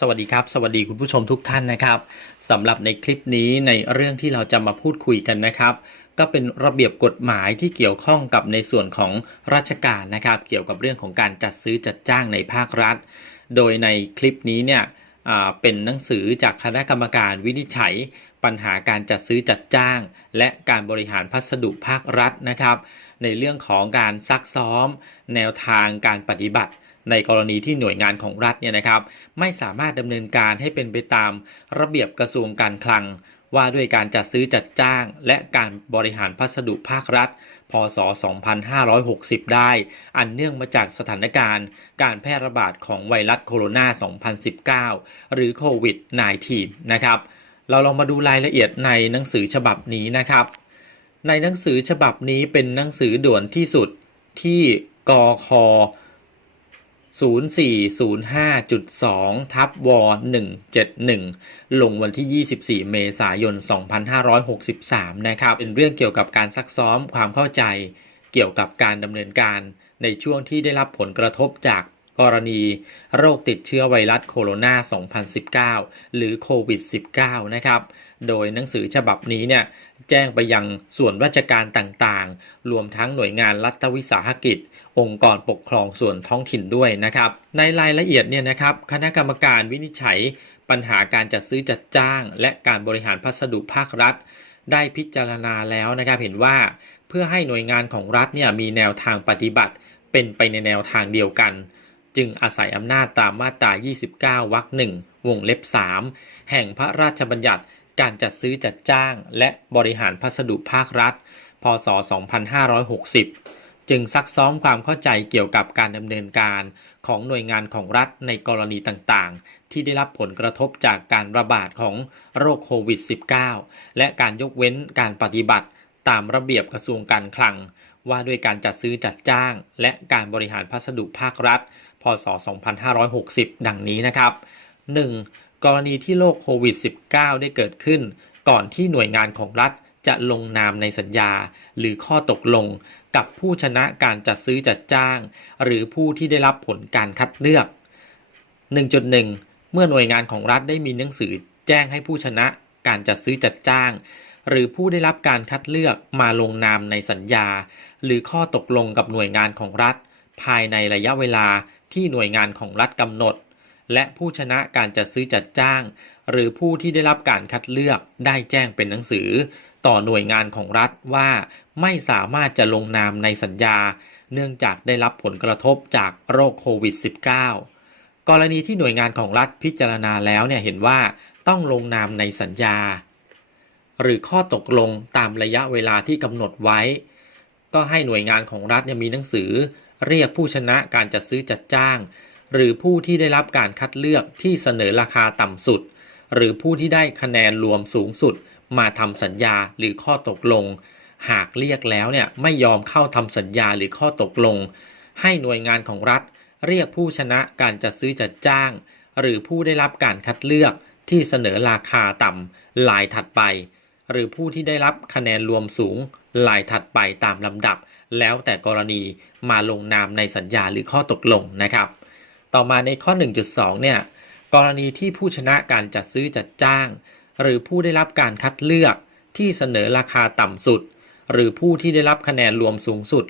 สวัสดีครับ สวัสดีคุณผู้ชมทุกท่านนะครับสำหรับในคลิปนี้ในเรื่องที่เราจะมาพูดคุยกันนะครับ ก็เป็นระเบียบกฎหมายที่เกี่ยวข้องกับในส่วนของราชการนะครับ เกี่ยวกับเรื่องของการจัดซื้อจัดจ้างในภาครัฐ โดยในคลิปนี้เนี่ยเป็นหนังสือจากคณะกรรมการวินิจฉัย ปัญหาการจัดซื้อจัดจ้าง และการบริหารพัสดุภาครัฐนะครับ ในเรื่องของการซักซ้อม แนวทางการปฏิบัติ ในกรณีที่หน่วยงานของรัฐเนี่ยนะครับ ไม่สามารถดำเนินการให้เป็นไปตามระเบียบกระทรวงการคลัง ว่าด้วยการจัดซื้อจัดจ้าง และการบริหารพัสดุภาครัฐ พศ 2560 ได้ อันเนื่องมาจากสถานการณ์ การแพร่ระบาดของไวรัสโคโรนา 2019 หรือโควิด -19 นะครับเราลองมาดูรายละเอียดในหนังสือฉบับนี้นะครับ ในหนังสือฉบับนี้เป็นหนังสือด่วนที่สุดที่กค 0405.2ทับว171 ลงวันที่ 24 เมษายน 2563 นะครับ เป็นเรื่องเกี่ยวกับการซักซ้อมความเข้าใจ เกี่ยวกับการดำเนินการในช่วงที่ได้รับผลกระทบจากกรณีโรคติดเชื้อไวรัสโคโรนา 2019 หรือโควิด -19 นะครับ โดยหนังสือฉบับนี้เนี่ยแจ้งไปยังส่วนราชการต่างๆ รวมทั้งหน่วยงานรัฐวิสาหกิจ องค์กรปกครองส่วนท้องถิ่นด้วยนะครับ ในรายละเอียดเนี่ยนะครับ คณะกรรมการวินิจฉัย ปัญหาการจัดซื้อจัดจ้าง และการบริหารพัสดุภาครัฐ ได้พิจารณาแล้วนะครับเห็นว่า เพื่อให้หน่วยงานของรัฐเนี่ยมีแนวทางปฏิบัติ เป็นไปในแนวทางเดียวกัน จึงอาศัยอำนาจตามมาตรา 29 วรรคหนึ่งวงเล็บ 3 แห่งพระราชบัญญัติ การจัดซื้อจัดจ้าง และบริหารพัสดุภาครัฐ พศ 2560 จึงซักซ้อมความเข้าใจเกี่ยวกับการดำเนินการของหน่วยงานของรัฐในกรณีต่างๆ ที่ได้รับผลกระทบจากการระบาดของโรคโควิด -19 และการยกเว้นการปฏิบัติตามระเบียบกระทรวงการคลัง ว่าด้วยการจัดซื้อจัดจ้าง และการบริหารพัสดุภาครัฐ พศ 2560 ดังนี้นะครับ 1. กรณีที่โรคโควิด -19 ได้เกิดขึ้น ก่อนที่หน่วยงานของรัฐจะลงนามในสัญญา หรือข้อตกลง กับผู้ชนะการจัดซื้อจัดจ้าง หรือผู้ที่ได้รับผลการคัดเลือก 1.1 เมื่อหน่วยงานของรัฐได้มีหนังสือแจ้งให้ผู้ชนะการจัดซื้อจัดจ้าง หรือผู้ได้รับการคัดเลือกมาลงนามในสัญญา หรือข้อตกลงกับหน่วยงานของรัฐ ภายในระยะเวลาที่หน่วยงานของรัฐกำหนด และผู้ชนะการจัดซื้อจัดจ้าง หรือผู้ที่ได้รับการคัดเลือกได้แจ้งเป็นหนังสือ ต่อหน่วยงานของรัฐว่าไม่สามารถจะลงนามในสัญญา เนื่องจากได้รับผลกระทบจากโรคโควิด -19 กรณีที่หน่วยงานของรัฐพิจารณาแล้วเนี่ยเห็นว่าต้องลงนามในสัญญา หรือข้อตกลงตามระยะเวลาที่กำหนดไว้ ก็ให้หน่วยงานของรัฐมีหนังสือ เรียกผู้ชนะการจัดซื้อจัดจ้าง หรือผู้ที่ได้รับการคัดเลือกที่เสนอราคาต่ำสุด หรือผู้ที่ได้คะแนนรวมสูงสุด มาทำสัญญาหรือข้อตกลง หากเรียกแล้วเนี่ยไม่ยอมเข้าทำสัญญาหรือข้อตกลง ให้หน่วยงานของรัฐ เรียกผู้ชนะการจัดซื้อจัดจ้าง หรือผู้ได้รับการคัดเลือกที่เสนอราคาต่ำลายถัดไป หรือผู้ที่ได้รับคะแนนรวมสูงลายถัดไปตามลำดับ แล้วแต่กรณีมาลงนามในสัญญาหรือข้อตกลงนะครับ ต่อมาในข้อ 1.2 เนี่ย กรณีที่ผู้ชนะการจัดซื้อจัดจ้าง หรือผู้ได้รับการคัดเลือกที่เสนอราคาต่ำสุด หรือผู้ที่ได้รับคะแนนรวมสูงสุด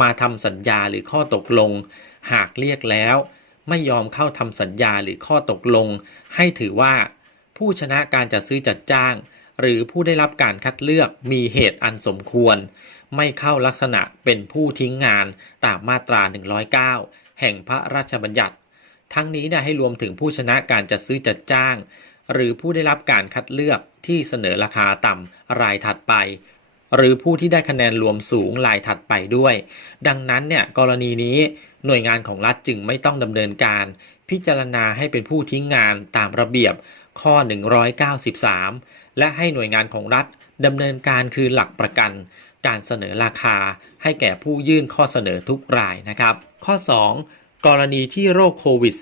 มาทำสัญญาหรือข้อตกลง หากเรียกแล้ว ไม่ยอมเข้าทำสัญญาหรือข้อตกลง ให้ถือว่า ผู้ชนะการจัดซื้อจัดจ้าง หรือผู้ได้รับการคัดเลือกมีเหตุอันสมควร ไม่เข้าลักษณะเป็นผู้ทิ้งงานตามมาตรา 109 แห่งพระราชบัญญัติ ทั้งนี้เนี่ยให้รวมถึงผู้ชนะการจัดซื้อจัดจ้าง หรือผู้ได้รับการคัดเลือกที่เสนอราคาต่ำรายถัดไป หรือผู้ที่ได้คะแนนรวมสูงรายถัดไปด้วย ดังนั้นเนี่ยกรณีนี้หน่วยงานของรัฐจึงไม่ต้องดำเนินการ พิจารณาให้เป็นผู้ทิ้งงานตามระเบียบข้อ 193 และให้หน่วยงานของรัฐดำเนินการคือหลักประกัน การเสนอราคาให้แก่ผู้ยื่นข้อเสนอทุกรายนะครับ ข้อ 2 กรณีที่โรคโควิด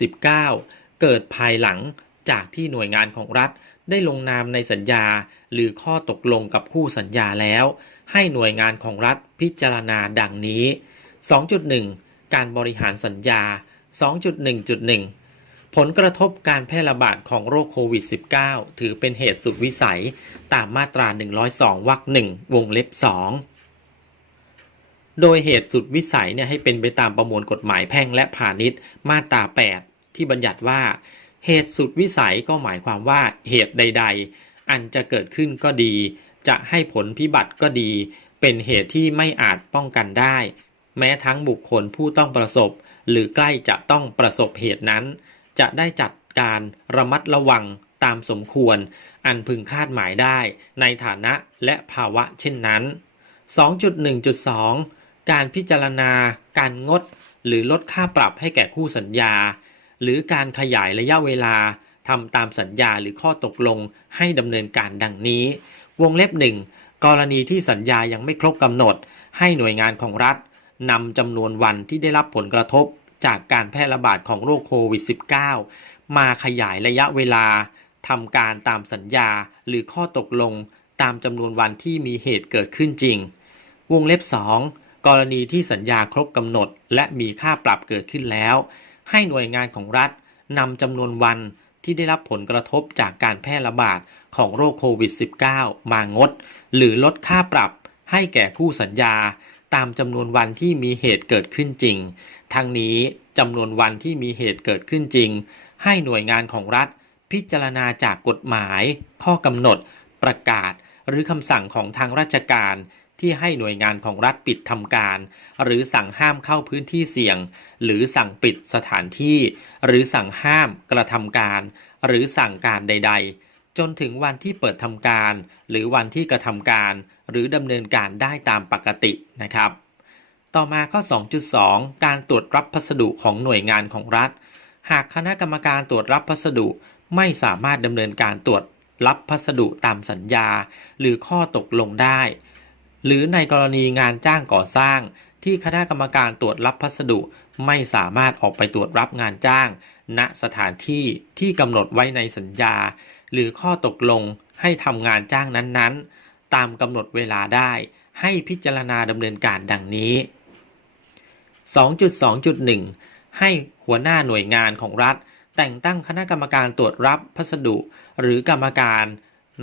-19 เกิดภายหลังจากที่หน่วยงานของรัฐได้ลงนามในสัญญา หรือข้อตกลงกับคู่สัญญาแล้ว ให้หน่วยงานของรัฐพิจารณาดังนี้ 2.1 การบริหารสัญญา 2.1.1 ผลกระทบการแพร่ระบาดของโรคโควิด -19 ถือเป็นเหตุสุดวิสัยตามมาตรา 102 วรรคหนึ่งวงเล็บ 2 โดยเหตุสุดวิสัยเนี่ยให้เป็นไปตามประมวลกฎหมายแพ่งและพาณิชย์มาตรา 8 ที่บัญญัติว่า เหตุสุดวิสัยก็หมายความว่าเหตุใด ๆ อันจะเกิดขึ้นก็ดี จะให้ผลพิบัติก็ดี เป็นเหตุที่ไม่อาจป้องกันได้ แม้ทั้งบุคคลผู้ต้องประสบ หรือใกล้จะต้องประสบเหตุนั้น จะได้จัดการระมัดระวังตามสมควร อันพึงคาดหมายได้ในฐานะและภาวะเช่นนั้น 2.1.2 การพิจารณา การงด หรือลดค่าปรับให้แก่คู่สัญญา หรือการขยายระยะเวลาทำตามสัญญาหรือข้อตกลงให้ดำเนินการดังนี้ วงเล็บหนึ่งกรณีที่สัญญายังไม่ครบกำหนด ให้หน่วยงานของรัฐนำจำนวนวันที่ได้รับผลกระทบ จากการแพร่ระบาดของโรคโควิด -19 มาขยายระยะเวลาทำการตามสัญญาหรือข้อตกลงตามจำนวนวันที่มีเหตุเกิดขึ้นจริง วงเล็บ2 กรณีที่สัญญาครบกำหนด และมีค่าปรับเกิดขึ้นแล้ว ให้หน่วยงานของรัฐนำจำนวนวันที่ได้รับผลกระทบจากการแพร่ระบาดของโรคโควิด -19 มางด หรือลดค่าปรับให้แก่คู่สัญญา ตามจำนวนวันที่มีเหตุเกิดขึ้นจริง ทั้งนี้จำนวนวันที่มีเหตุเกิดขึ้นจริง ให้หน่วยงานของรัฐ พิจารณาจากกฎหมาย ข้อกำหนด ประกาศ หรือคำสั่งของทางราชการ ที่ให้หน่วยงานของรัฐปิดทำการ หรือสั่งห้ามเข้าพื้นที่เสี่ยง หรือสั่งปิดสถานที่ หรือสั่งห้ามกระทำการ หรือสั่งการใด ๆ จนถึงวันที่เปิดทำการ หรือวันที่กระทำการ หรือดำเนินการได้ตามปกตินะครับ ต่อมาข้อ 2.2 การตรวจรับพัสดุของหน่วยงานของรัฐ หากคณะกรรมการตรวจรับพัสดุไม่สามารถดำเนินการตรวจรับพัสดุตามสัญญา หรือข้อตกลงได้ หรือในกรณีงานจ้างก่อสร้าง ที่คณะกรรมการตรวจรับพัสดุ ไม่สามารถออกไปตรวจรับงานจ้าง ณสถานที่ที่กำหนดไว้ในสัญญา หรือข้อตกลงให้ทำงานจ้างนั้นๆ ตามกำหนดเวลาได้ให้พิจารณาดำเนินการดังนี้ 2.2.1 ให้หัวหน้าหน่วยงานของรัฐ แต่งตั้งคณะกรรมการตรวจรับพัสดุ หรือกรรมการ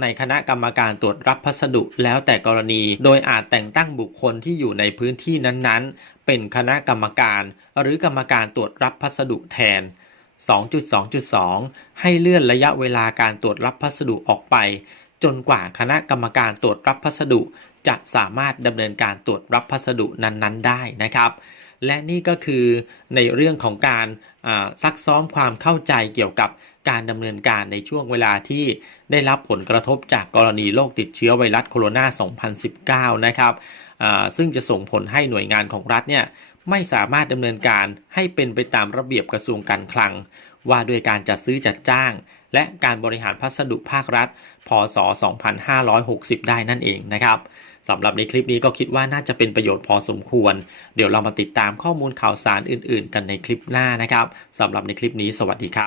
ในคณะกรรมการตรวจรับพัสดุแล้วแต่กรณี โดยอาจแต่งตั้งบุคคลที่อยู่ในพื้นที่นั้นๆ เป็นคณะกรรมการ หรือกรรมการตรวจรับพัสดุแทน 2.2.2 ให้เลื่อนระยะเวลาการตรวจรับพัสดุออกไป จนกว่าคณะกรรมการตรวจรับพัสดุ จะสามารถดำเนินการตรวจรับพัสดุนั้นๆ ได้นะครับ และนี่ก็คือในเรื่องของการซักซ้อมความเข้าใจเกี่ยวกับการดำเนินการในช่วงเวลาที่ได้รับผลกระทบจากกรณีโรคติดเชื้อไวรัสโคโรนา 2019 นะครับซึ่งจะส่งผลให้หน่วยงานของรัฐเนี่ยไม่สามารถดำเนินการให้เป็นไปตามระเบียบกระทรวงการคลัง ว่าด้วยการจัดซื้อจัดจ้าง และการบริหารพัสดุภาครัฐ พศ 2560 ได้นั่นเองนะครับ สำหรับในคลิปนี้ก็คิดว่าน่าจะเป็นประโยชน์พอสมควร เดี๋ยวเรามาติดตามข้อมูลข่าวสารอื่น ๆ กันในคลิปหน้านะครับสำหรับในคลิปนี้สวัสดีครับ